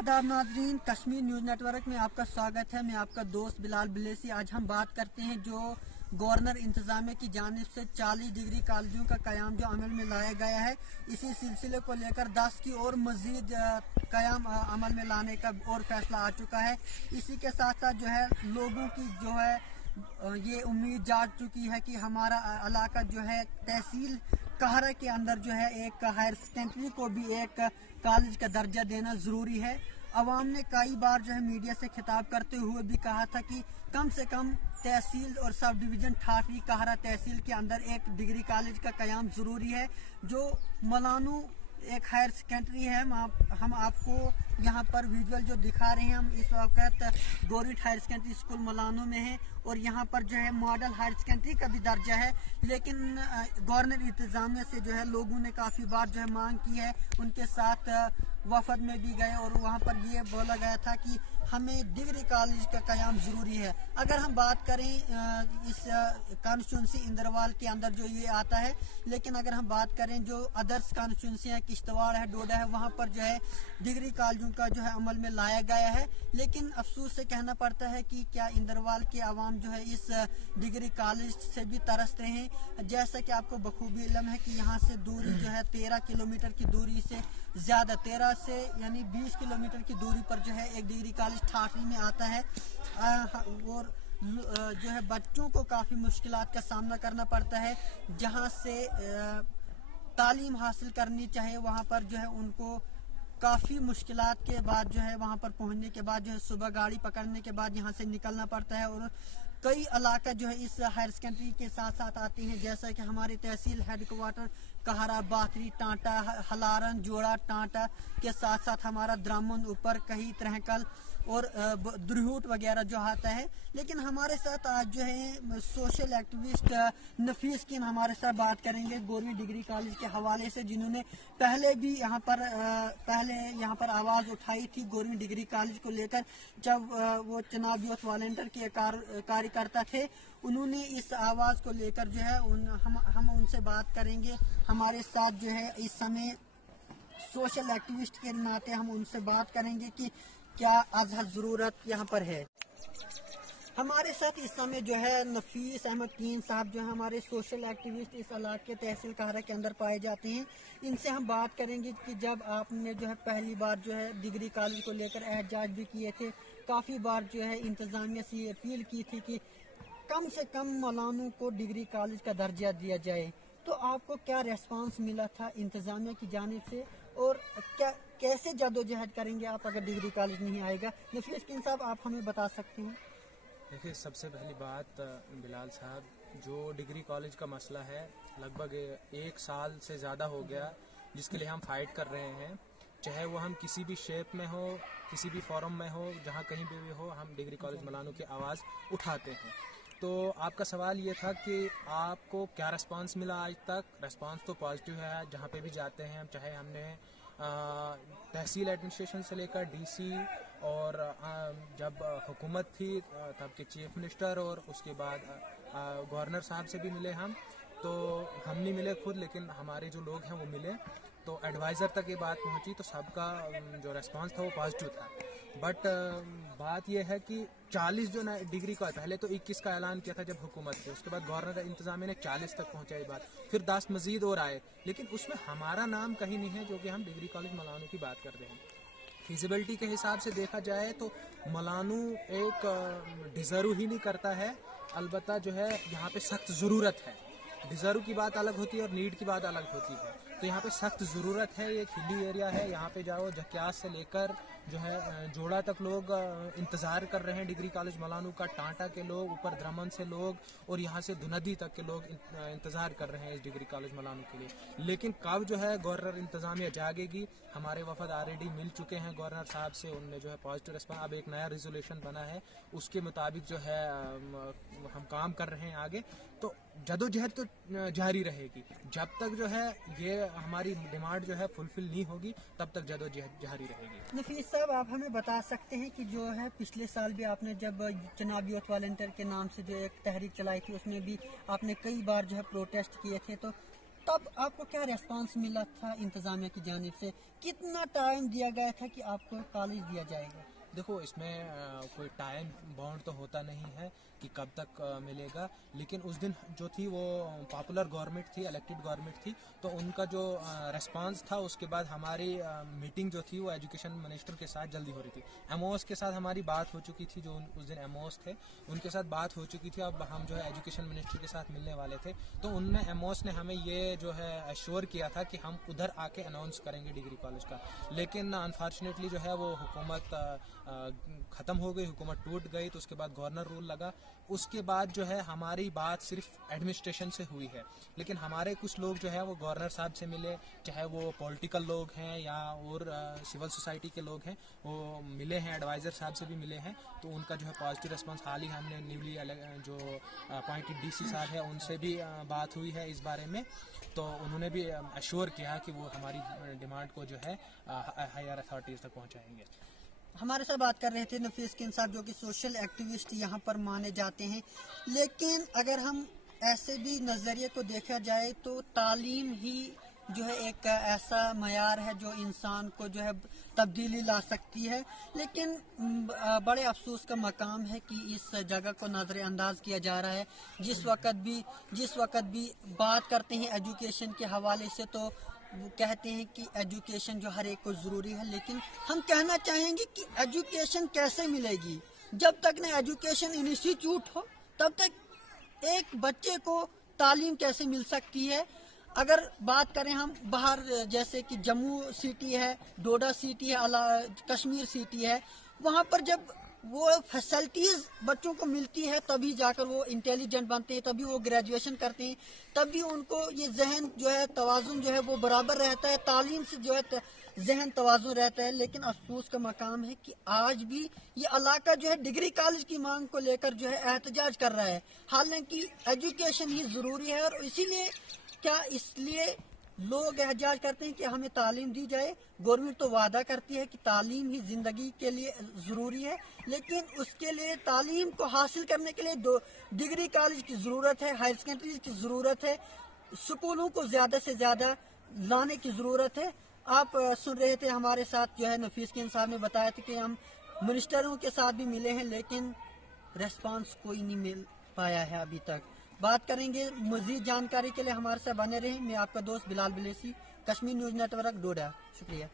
आदाब नाज़रीन, Kashmir news network में आपका स्वागत है। मैं आपका दोस्त बिलाल बिलेसी। आज हम बात करते हैं जो गवर्नर इंतजामिया की जानिब से 40 डिग्री कॉलेजों का क़याम जो अमल में लाया गया है, इसी सिलसिले को लेकर 10 की और मज़ीद क़याम अमल में लाने का और फैसला आ चुका है। इसी के साथ साथ जो है लोगों की जो है ये उम्मीद जाग चुकी है कि हमारा इलाका जो है तहसील कहरा के अंदर जो है एक हायर सेकेंडरी को भी एक कॉलेज का दर्जा देना ज़रूरी है। अवाम ने कई बार जो है मीडिया से खिताब करते हुए भी कहा था कि कम से कम तहसील और सब डिवीज़न ठाठरी कहरा तहसील के अंदर एक डिग्री कॉलेज का क़याम ज़रूरी है। जो मलानू एक हायर सेकेंडरी है, हम आपको यहाँ पर विजुअल जो दिखा रहे हैं, हम इस वक्त गवर्नमेंट हायर सेकेंडरी स्कूल मलानू में हैं और यहाँ पर जो है मॉडल हायर सेकेंडरी का भी दर्जा है। लेकिन गवर्नर इंतजामिया से जो है लोगों ने काफ़ी बार जो है मांग की है, उनके साथ वफद में भी गए और वहाँ पर ये बोला गया था कि हमें डिग्री कॉलेज का क़याम ज़रूरी है। अगर हम बात करें इस कॉन्स्टिट्यूंसी इंदरवाल के अंदर जो ये आता है, लेकिन अगर हम बात करें जो अदर्स कॉन्स्टिट्यूंसी है, किश्तवाड़ है, डोडा है, वहाँ पर जो है डिग्री कॉलेजों का जो है अमल में लाया गया है। लेकिन अफसोस से कहना पड़ता है कि क्या इंदरवाल के आवाम जो है इस डिग्री कॉलेज से भी तरसते हैं। जैसा कि आपको बखूबी इल्म है कि यहाँ से दूरी जो है 13 किलोमीटर की दूरी से ज़्यादा, 13 से यानी 20 किलोमीटर की दूरी पर जो है एक डिग्री कॉलेज ठाठरी में आता है और जो है बच्चों को काफ़ी मुश्किलात का सामना करना पड़ता है। जहाँ से तालीम हासिल करनी चाहिए वहाँ पर जो है उनको काफ़ी मुश्किलात के बाद जो है वहाँ पर पहुँचने के बाद जो है सुबह गाड़ी पकड़ने के बाद यहाँ से निकलना पड़ता है। और कई इलाका जो है इस हायर सेकेंडरी के साथ साथ आती हैं, जैसा कि हमारी तहसील हेडक्वार्टर कहरा, बाथरी, टांटा, हलारन, जोड़ा, टांटा के साथ साथ हमारा द्रामन, ऊपर कहीं तरहकल और दुरहूट वगैरह जो आता है। लेकिन हमारे साथ आज जो है सोशल एक्टिविस्ट नफीस किन हमारे साथ बात करेंगे गवर्नमेंट डिग्री कॉलेज के हवाले से, जिन्होंने पहले भी यहाँ पर आवाज़ उठाई थी गवर्नमेंट डिग्री कॉलेज को लेकर, जब वो चुनाव यूथ वॉलंटियर के कार्यकर्ता थे। उन्होंने इस आवाज़ को लेकर जो है हम उनसे बात करेंगे। हमारे साथ जो है इस समय सोशल एक्टिविस्ट के नाते हम उनसे बात करेंगे कि क्या अज़हद ज़रूरत यहाँ पर है। हमारे साथ इस समय जो है नफीस अहमद कीन साहब जो है हमारे सोशल एक्टिविस्ट इस इलाके तहसील कहरा के अंदर पाए जाते हैं। इनसे हम बात करेंगे कि जब आपने जो है पहली बार जो है डिग्री कॉलेज को लेकर एहतजाज भी किए थे, काफ़ी बार जो है इंतज़ामिया से ये अपील की थी कि कम से कम मौलानों को डिग्री कॉलेज का दर्जा दिया जाए, तो आपको क्या रेस्पॉन्स मिला था इंतज़ामिया की जानिब से और क्या कैसे जदोजहद करेंगे आप अगर डिग्री कॉलेज नहीं आएगा? नफीस किन साहब, आप हमें बता सकते हैं। देखिए, सबसे पहली बात बिलाल साहब, जो डिग्री कॉलेज का मसला है लगभग 1 साल से ज़्यादा हो गया जिसके लिए हम फाइट कर रहे हैं। चाहे वो हम किसी भी शेप में हो, किसी भी फॉरम में हो, जहाँ कहीं भी हो, हम डिग्री कॉलेज मलानू की आवाज़ उठाते हैं। तो आपका सवाल ये था कि आपको क्या रिस्पांस मिला आज तक। रिस्पांस तो पॉजिटिव है, जहाँ पे भी जाते हैं, चाहे हमने तहसील एडमिनिस्ट्रेशन से लेकर डीसी और जब हुकूमत थी तब के चीफ मिनिस्टर और उसके बाद गवर्नर साहब से भी मिले हम, तो हम नहीं मिले खुद, लेकिन हमारे जो लोग हैं वो मिले, तो एडवाइज़र तक ये बात पहुंची, तो सबका जो रेस्पॉन्स था वो पॉजिटिव था। बट बात यह है कि 40 जो डिग्री का, पहले तो 21 का ऐलान किया था जब हुकूमत थी, उसके बाद गवर्नर इंतजामिया ने 40 तक पहुंचाई बात, फिर 10 मजीद और आए, लेकिन उसमें हमारा नाम कहीं नहीं है, जो कि हम डिग्री कॉलेज मलानू की बात करते हैं। फिजिबिलिटी के हिसाब से देखा जाए तो मलानू एक डिज़र्व ही नहीं करता है, अलबत्ता जो है यहाँ पे सख्त ज़रूरत है। डिज़र्व की बात अलग होती है और नीड की बात अलग होती है। तो यहाँ पे सख्त ज़रूरत है, ये एक हिली एरिया है, यहाँ पे जाओ जक्यास से लेकर जो है जोड़ा तक लोग इंतज़ार कर रहे हैं डिग्री कॉलेज मलानू का, टांटा के लोग, ऊपर द्रमन से लोग और यहाँ से धुनदी तक के लोग इंतज़ार कर रहे हैं इस डिग्री कॉलेज मलानू के लिए। लेकिन कब जो है गवर्नर इंतज़ामिया जागेगी, हमारे वफद ऑलरेडी मिल चुके हैं गवर्नर साहब से, उनने जो है पॉजिटिव रिस्पॉन्स, अब एक नया रेजोल्यूशन बना है, उसके मुताबिक जो है हम काम कर रहे हैं आगे। तो जदोजहद तो जारी रहेगी, जब तक जो है ये हमारी डिमांड जो है फुलफिल नहीं होगी तब तक जदोजहद जारी रहेगी। नफीस साहब, आप हमें बता सकते हैं कि जो है पिछले साल भी आपने जब चुनाव यूथ वॉलंटियर के नाम से जो एक तहरीक चलाई थी, उसमें भी आपने कई बार जो है प्रोटेस्ट किए थे, तो तब आपको क्या रेस्पॉन्स मिला था इंतजामिया की जानिब से, कितना टाइम दिया गया था कि आपको कॉलेज दिया जाएगा? देखो, इसमें कोई टाइम बाउंड तो होता नहीं है कि कब तक मिलेगा, लेकिन उस दिन जो थी वो पॉपुलर गवर्नमेंट थी, इलेक्टेड गवर्नमेंट थी, तो उनका जो रेस्पॉन्स था, उसके बाद हमारी मीटिंग जो थी वो एजुकेशन मिनिस्टर के साथ जल्दी हो रही थी। एमओएस के साथ हमारी बात हो चुकी थी, जो उस दिन एमओएस थे उनके साथ बात हो चुकी थी। अब हम जो है एजुकेशन मिनिस्टर के साथ मिलने वाले थे, तो उनने एमओएस ने हमें ये जो है एश्योर किया था कि हम उधर आके अनाउंस करेंगे डिग्री कॉलेज का। लेकिन अनफॉर्चुनेटली जो है वो हुकूमत ख़त्म हो गई, हुकूमत टूट गई, तो उसके बाद गवर्नर रूल लगा। उसके बाद जो है हमारी बात सिर्फ एडमिनिस्ट्रेशन से हुई है, लेकिन हमारे कुछ लोग जो है वो गवर्नर साहब से मिले, चाहे वो पॉलिटिकल लोग हैं या और सिविल सोसाइटी के लोग हैं, वो मिले हैं, एडवाइज़र साहब से भी मिले हैं, तो उनका जो है पॉजिटिव रिस्पांस। हाल ही हमने न्यूली जो अपॉइंटेड डीसी साहब है उनसे भी बात हुई है इस बारे में, तो उन्होंने भी एश्योर किया कि वो हमारी डिमांड को जो है हायर अथॉरिटीज़ तक पहुँचाएंगे। हमारे साथ बात कर रहे थे नफीस किन साहब, जो कि सोशल एक्टिविस्ट यहाँ पर माने जाते हैं। लेकिन अगर हम ऐसे भी नज़रिए को देखा जाए तो तालीम ही जो है एक ऐसा मयार है जो इंसान को जो है तब्दीली ला सकती है। लेकिन बड़े अफसोस का मकाम है कि इस जगह को नज़रअंदाज किया जा रहा है। जिस वक्त भी बात करते हैं एजुकेशन के हवाले से, तो वो कहते हैं कि एजुकेशन जो हर एक को ज़रूरी है, लेकिन हम कहना चाहेंगे कि एजुकेशन कैसे मिलेगी? जब तक ना एजुकेशन इंस्टीट्यूट हो तब तक एक बच्चे को तालीम कैसे मिल सकती है? अगर बात करें हम बाहर, जैसे कि जम्मू सिटी है, डोडा सिटी है, कश्मीर सिटी है, वहाँ पर जब वो फैसिलिटीज बच्चों को मिलती है तभी जाकर वो इंटेलिजेंट बनते हैं, तभी वो ग्रेजुएशन करते हैं, तभी उनको ये जहन जो है तवाज़ुन जो है वो बराबर रहता है, तालीम से जो है जहन तवाज़ुन रहता है। लेकिन अफसोस का मकाम है कि आज भी ये इलाका जो है डिग्री कॉलेज की मांग को लेकर जो है एहतजाज कर रहा है, हालांकि एजुकेशन ही ज़रूरी है। और इसीलिए इसलिए लोग एहतजाज करते हैं कि हमें तालीम दी जाए। गवर्नमेंट तो वादा करती है कि तालीम ही जिंदगी के लिए ज़रूरी है, लेकिन उसके लिए तालीम को हासिल करने के लिए डिग्री कॉलेज की ज़रूरत है, हायर सेकेंडरी की ज़रूरत है, स्कूलों को ज़्यादा से ज़्यादा लाने की ज़रूरत है। आप सुन रहे थे, हमारे साथ जो है नफीस किन साहब ने बताया था कि हम मिनिस्टरों के साथ भी मिले हैं, लेकिन रेस्पॉन्स कोई नहीं मिल पाया है अभी तक। बात करेंगे, मज़ीद जानकारी के लिए हमारे साथ बने रहें। मैं आपका दोस्त बिलाल बिलेसी, कश्मीर न्यूज़ नेटवर्क, डोडा। शुक्रिया।